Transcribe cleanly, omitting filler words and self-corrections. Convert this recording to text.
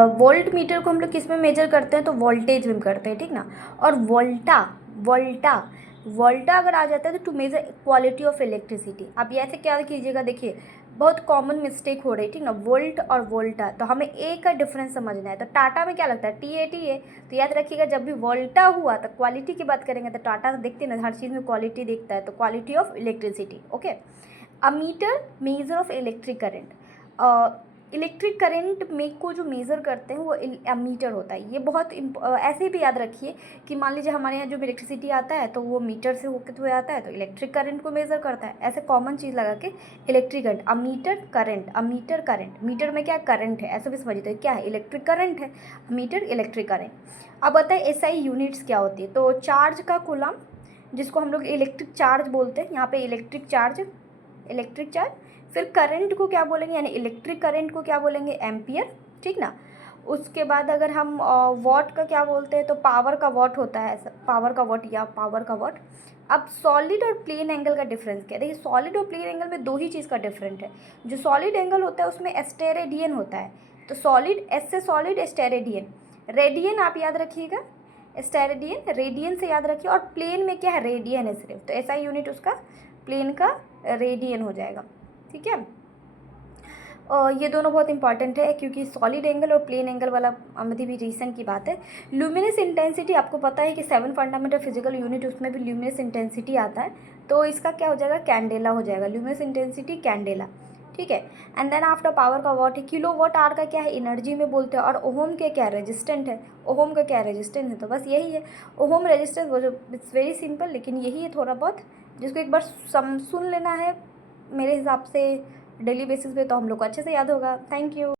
Volt meter को हम लोग किस में मेजर करते हैं, तो वोल्टेज में करते हैं, ठीक ना। और वोल्टा वोल्टा वोल्टा अगर आ जाता है तो to measure quality of electricity. आप ये ऐसे क्या कीजिएगा, देखिए बहुत कॉमन मिस्टेक हो रही है, ठीक ना, वोल्ट और वोल्टा, तो हमें ए का डिफरेंस समझना है। तो टाटा में क्या लगता है, टी ए, तो याद रखिएगा जब भी वोल्टा हुआ तो क्वालिटी की बात करेंगे, तो टाटा देखते हैं ना, हर चीज़ में क्वालिटी देखता है, तो quality of electricity. Okay, a metre measure of electric current. Electric current में को जो मेज़र करते हैं वो मीटर होता है। ये बहुत ऐसे भी याद रखिए कि मान लीजिए हमारे यहाँ जो इलेक्ट्रिसिटी आता है तो वो मीटर से होकर हुए आता है, तो इलेक्ट्रिक करंट को मेज़र करता है। ऐसे कॉमन चीज़ लगा के electric current, meter current, meter current, meter में क्या करंट है ऐसे भी समझिए, तो क्या है, इलेक्ट्रिक करंट है, मीटर इलेक्ट्रिक करंट। अब बताए एसआई यूनिट्स क्या होती है, तो चार्ज का कूलम, जिसको हम लोग इलेक्ट्रिक चार्ज बोलते हैं, यहाँ पे इलेक्ट्रिक चार्ज, फिर करंट को क्या बोलेंगे, यानी इलेक्ट्रिक करंट को क्या बोलेंगे, एम्पियर, ठीक ना। उसके बाद अगर हम वॉट का क्या बोलते हैं, तो पावर का वॉट होता है, पावर का वॉट या पावर का वॉट। अब सॉलिड और प्लेन एंगल का डिफरेंस क्या है, देखिए सॉलिड और प्लेन एंगल में दो ही चीज़ का डिफरेंट है। जो सॉलिड एंगल होता है उसमें एस्टेरेडियन होता है, तो सॉलिड, एस से सॉलिड, एस्टेरेडियन, रेडियन आप याद रखिएगा, स्टेरेडियन, रेडियन से याद रखिए, और प्लेन में क्या है, रेडियन है सिर्फ, तो ऐसा यूनिट उसका प्लेन का रेडियन हो जाएगा, ठीक है। ये दोनों बहुत इंपॉर्टेंट है क्योंकि सॉलिड एंगल और प्लेन एंगल वाला मतलब भी रीजन की बात है। ल्यूमिनस इंटेंसिटी आपको पता है कि 7 फंडामेंटल फिजिकल यूनिट, उसमें भी ल्यूमिनस इंटेंसिटी आता है, तो इसका क्या हो जाएगा, कैंडेला हो जाएगा, ल्यूमिनस इंटेंसिटी कैंडेला, ठीक है। एंड देन आफ्टर पावर का वॉट है, किलो वॉट आर का क्या है, एनर्जी में बोलते हैं, और ओहम के क्या रेजिस्टेंट है, ओहम का क्या रेजिस्टेंस है, तो बस यही है ओहम रेजिस्टेंस, वो जो इट्स वेरी सिंपल, लेकिन यही है थोड़ा बहुत जिसको एक बार सुन लेना है मेरे हिसाब से डेली बेसिस पे, तो हम लोग को अच्छे से याद होगा। Thank you.